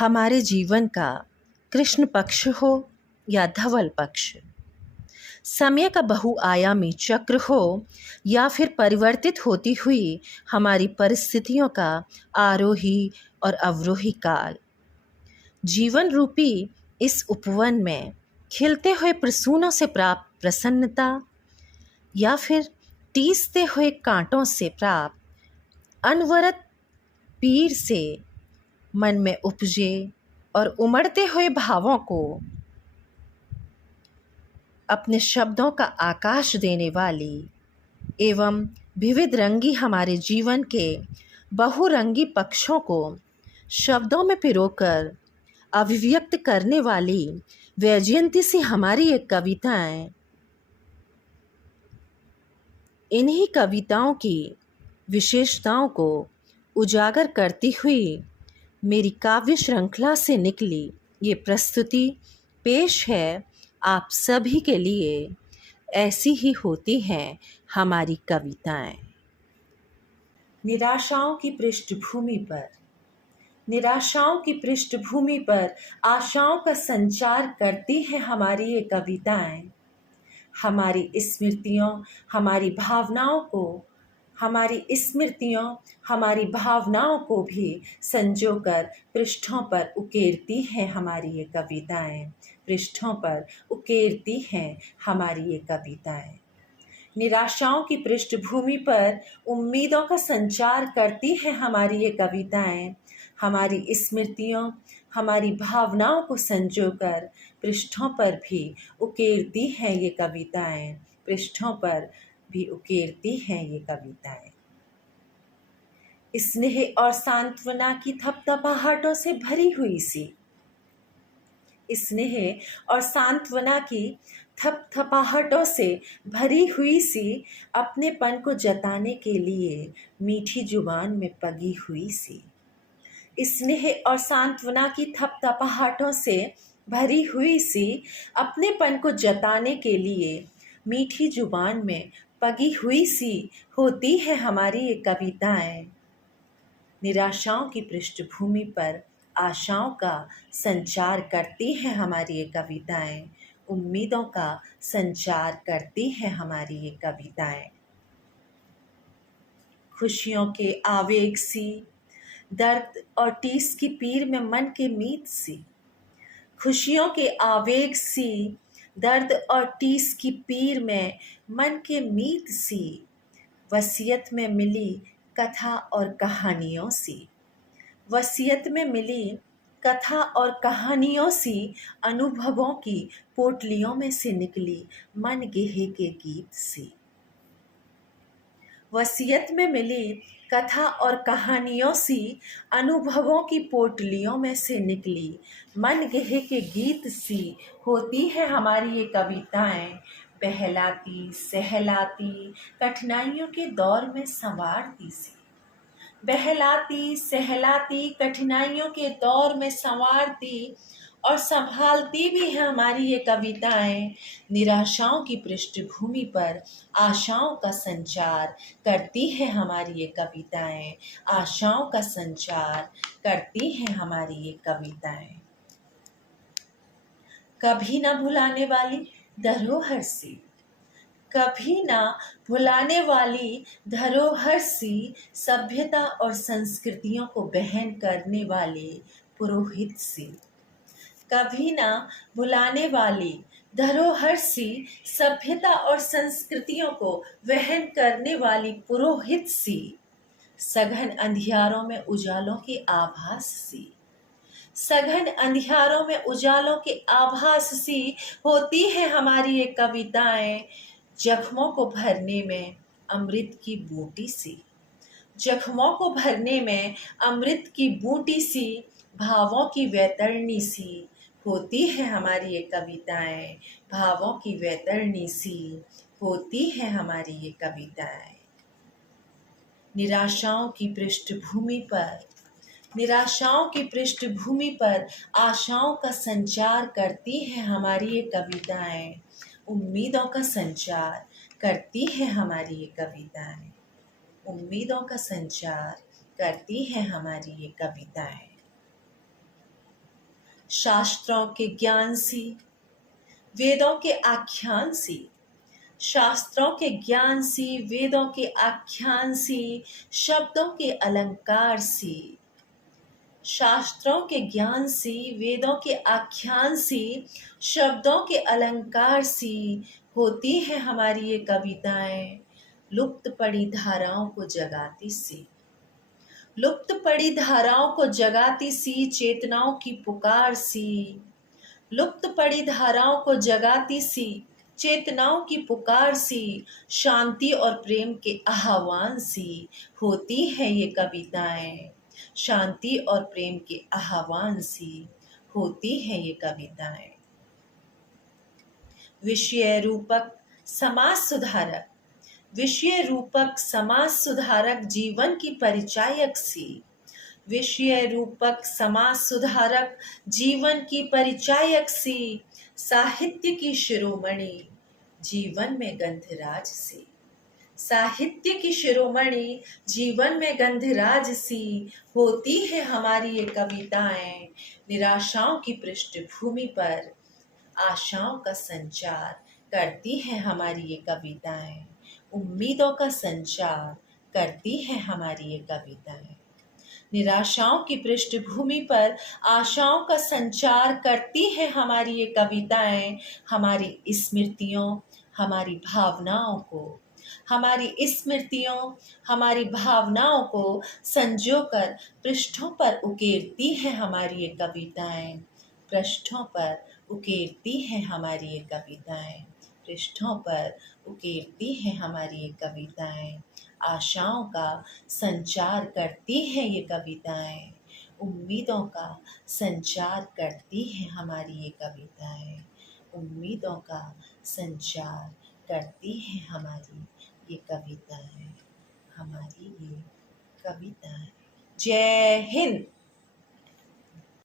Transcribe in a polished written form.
हमारे जीवन का कृष्ण पक्ष हो या धवल पक्ष, समय का बहुआयामी चक्र हो या फिर परिवर्तित होती हुई हमारी परिस्थितियों का आरोही और अवरोही काल, जीवन रूपी इस उपवन में खिलते हुए प्रसूनों से प्राप्त प्रसन्नता या फिर टीसते हुए कांटों से प्राप्त अनवरत पीर से मन में उपजे और उमड़ते हुए भावों को अपने शब्दों का आकाश देने वाली एवं विविध रंगी हमारे जीवन के बहुरंगी पक्षों को शब्दों में पिरोकर अभिव्यक्त करने वाली वैजयंती सी हमारी ये कविताएं, इन्हीं कविताओं की विशेषताओं को उजागर करती हुई मेरी काव्य श्रृंखला से निकली ये प्रस्तुति पेश है आप सभी के लिए। ऐसी ही होती हैं हमारी कविताएं। निराशाओं की पृष्ठभूमि पर, निराशाओं की पृष्ठभूमि पर आशाओं का संचार करती हैं हमारी ये कविताएं। हमारी स्मृतियों, हमारी भावनाओं को, हमारी स्मृतियों, हमारी भावनाओं को भी संजोकर पृष्ठों पर उकेरती हैं हमारी ये कविताएं। पृष्ठों पर उकेरती हैं हमारी ये कविताएं। निराशाओं की पृष्ठभूमि पर उम्मीदों का संचार करती हैं हमारी ये कविताएं। हमारी स्मृतियों, हमारी भावनाओं को संजोकर पृष्ठों पर भी उकेरती हैं ये कविताएं। पृष्ठों पर भी उकेरती हैं ये कविताएं। स्नेह और सांत्वना की थपथपाहटों से भरी हुई सी, स्नेह और सांत्वना की थपथपाहटों से भरी हुई सी, अपनेपन को जताने के लिए मीठी जुबान में पगी हुई सी। स्नेह और सांत्वना की थपथपाहटों से भरी हुई सी, अपनेपन को जताने के लिए मीठी जुबान में पगी हुई सी होती है हमारी ये कविताएं। निराशाओं की पृष्ठभूमि पर आशाओं का संचार करती हैं हमारी ये कविताएं। उम्मीदों का संचार करती हैं हमारी ये कविताएं। खुशियों के आवेग सी, दर्द और टीस की पीर में मन के मीत सी। खुशियों के आवेग सी, दर्द और टीस की पीर में मन के मीत सी, वसीयत में मिली कथा और कहानियों सी। वसीयत में मिली कथा और कहानियों सी, अनुभवों की पोटलियों में से निकली मन गेहे के गीत सी। वसीयत में मिली कथा और कहानियों सी, अनुभवों की पोटलियों में से निकली मन गेहे के गीत सी होती है हमारी ये कविताएं। बहलाती सहलाती कठिनाइयों के दौर में संवारती सी। बहलाती सहलाती कठिनाइयों के दौर में संवारती और संभालती भी है हमारी ये कविताएं। निराशाओं की पृष्ठभूमि पर आशाओं का संचार करती है हमारी ये कविताएं। आशाओं का संचार करती हैं हमारी ये कविताएं। कभी न भुलाने वाली धरोहर सी, कभी ना भुलाने वाली धरोहर सी, सभ्यता और संस्कृतियों को बहन करने वाले पुरोहित सी। कभी ना भुलाने वाली धरोहर सी, सभ्यता और संस्कृतियों को वहन करने वाली पुरोहित सी, सघन अंधियारों में उजालों के आभास सी। सघन अंधियारों में उजालों के आभास सी होती है हमारी ये कविताएं। जख्मों को भरने में अमृत की बूटी सी, जख्मों को भरने में अमृत की बूटी सी, भावों की वैतरणी सी होती है हमारी ये कविताएं। भावों की वैतरणी सी होती है हमारी ये कविताएं। निराशाओं की पृष्ठभूमि पर, निराशाओं की पृष्ठभूमि पर आशाओं का संचार करती है हमारी ये कविताएं। उम्मीदों का संचार करती है हमारी ये कविताएं। उम्मीदों का संचार करती है हमारी ये कविताएं। शास्त्रों के ज्ञान सी, वेदों के आख्यान सी, शास्त्रों के ज्ञान सी, वेदों के आख्यान सी, शब्दों के अलंकार सी, शास्त्रों के ज्ञान सी, वेदों के आख्यान सी, शब्दों के अलंकार सी होती है हमारी ये कविताएं, लुप्त पड़ी धाराओं को जगाती सी, लुप्त पड़ी धाराओं को जगाती सी, चेतनाओं की पुकार सी, लुप्त पड़ी धाराओं को जगाती सी, चेतनाओं की पुकार सी, शांति और प्रेम के आह्वान सी होती है ये कविताएं, शांति और प्रेम के आह्वान सी होती है ये कविताएं। विषय रूपक समाज सुधारक, विषय रूपक समाज सुधारक, जीवन की परिचायक सी, विषय रूपक समाज सुधारक, जीवन की परिचायक सी, साहित्य की शिरोमणि, जीवन में गंधराज सी, साहित्य की शिरोमणि, जीवन में गंधराज सी होती है हमारी ये कविताएं, निराशाओं की पृष्ठभूमि पर आशाओं का संचार करती है हमारी ये कविताएं, उम्मीदों का संचार करती है हमारी ये कविताएं, निराशाओं की पृष्ठभूमि पर आशाओं का संचार करती है हमारी ये कविताएं, हमारी स्मृतियों, हमारी भावनाओं को, हमारी स्मृतियों, हमारी भावनाओं को संजोकर पृष्ठों पर उकेरती है हमारी ये कविताएं, पृष्ठों पर उकेरती है हमारी ये कविताएं, पृष्ठों पर उकेरती है हमारी ये कविताएं, आशाओं का संचार करती है ये कविताएं, उम्मीदों का संचार करती है हमारी ये कविताएं, उम्मीदों का संचार करती है हमारी ये कविताएं, हमारी ये कविताएं। जय हिंद।